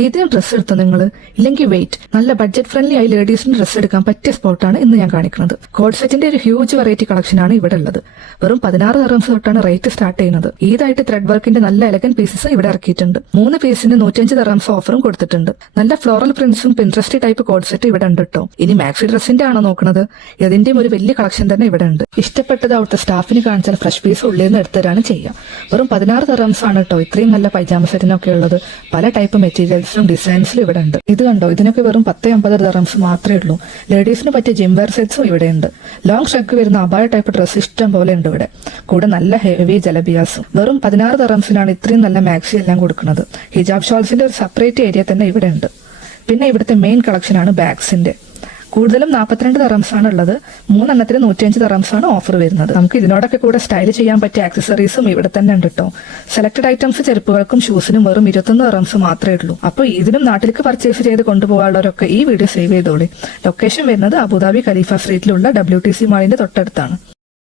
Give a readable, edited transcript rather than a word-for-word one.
ഏതെങ്കിലും ഡ്രസ്സ് എടുത്തോ നിങ്ങൾ? ഇല്ലെങ്കിൽ വെയിറ്റ്, നല്ല ബഡ്ജറ്റ് ഫ്രണ്ട്ലി ആയി ലേഡീസിന് ഡ്രസ്സ് എടുക്കാൻ പറ്റിയ സ്പോട്ടാണ് ഇന്ന് ഞാൻ കാണിക്കുന്നത്. കോഡ് സെറ്റിന്റെ ഒരു ഹ്യൂജ് വെറൈറ്റി കളക്ഷനാണ് ഇവിടെ ഉള്ളത്. വെറും 16 ദിർഹംസ് തൊട്ടാണ് റേറ്റ് സ്റ്റാർട്ട് ചെയ്യുന്നത്. ഈതായിട്ട് ത്രെഡ് വർക്കിന്റെ നല്ല എലഗന്റ് പീസസ് ഇവിടെ ഇറക്കിയിട്ടുണ്ട്. 3 പീസിന് 105 ദിർഹംസ് ഓഫറും കൊടുത്തിട്ടുണ്ട്. നല്ല ഫ്ലോറൽ പ്രിന്റ്സും പിൻട്രസ്റ്റ് ടൈപ്പ് കോഡ് സെറ്റ് ഇവിടെ ഉണ്ട് കേട്ടോ. ഇനി മാക്സി ഡ്രസ്സിന്റെ ആണോ നോക്കുന്നത്? ഇതിന്റെയും ഒരു വലിയ കളക്ഷൻ തന്നെ ഇവിടെ ഉണ്ട്. ഇഷ്ടപ്പെട്ടത് അവിടുത്തെ സ്റ്റാഫിന് കാണിച്ചാൽ ഫ്രഷ് പീസ് ഉള്ളിൽ നിന്ന് എടുത്തരാണ് ചെയ്യാം. വെറും 16 ദിർഹംസ് ആണ് കേട്ടോ ഇത്രയും നല്ല പൈജാമ സെറ്റിനൊക്കെ ഉള്ളത്. പല ടൈപ്പ് മെറ്റീരിയൽസിലും ഡിസൈൻസിലും ഇവിടെ ഉണ്ട്. ഇത് കണ്ടോ, ഇതിനൊക്കെ വെറും 10-50 ദിർഹംസ് മാത്രമേ ഉള്ളൂ. ലേഡീസിന് പറ്റിയ ജിം വെയർ സെറ്റ്സും ഇവിടെ ഉണ്ട്. ലോങ് ഷെക്ക് വരുന്ന അബായ ടൈപ്പ് ഡ്രസ്സ് ഇഷ്ടം പോലെ ഉണ്ട് ഇവിടെ. കൂടെ നല്ല ഹെവി ജലബിയാസും. വെറും 16 ദിർഹംസിനാണ് ഇത്രയും നല്ല മാക്സി എല്ലാം കൊടുക്കുന്നത്. ഹിജാബ് ഷോൾസിന്റെ ഒരു സെപ്പറേറ്റ് ഏരിയ തന്നെ ഇവിടെ ഉണ്ട്. പിന്നെ ഇവിടുത്തെ മെയിൻ കളക്ഷനാണ് ബാഗ്സിന്റെ. കൂടുതലും 42 ദിർഹംസാണ് ഉള്ളത്. 3 എണ്ണത്തിന് 105 ദിർഹംസാണ് ഓഫർ വരുന്നത്. നമുക്ക് ഇതിനോടൊക്കെ കൂടെ സ്റ്റൈൽ ചെയ്യാൻ പറ്റിയ ആക്സസറീസും ഇവിടെ തന്നെ ഉണ്ട് കേട്ടോ. സെലക്ടഡ് ഐറ്റംസ് ചെരുപ്പുകൾക്കും ഷൂസിനും വെറും 21 ദിർഹംസ് മാത്രമേ ഉള്ളൂ. അപ്പോൾ ഇതിനും നാട്ടിലേക്ക് പർച്ചേസ് ചെയ്ത് കൊണ്ടുപോകാനുള്ളവരൊക്കെ ഈ വീഡിയോ സേവ് ചെയ്തോളി. ലൊക്കേഷൻ വരുന്നത് അബുദാബി ഖലീഫ സ്ട്രീറ്റിലുള്ള WTC മാളിന്റെ തൊട്ടടുത്താണ്.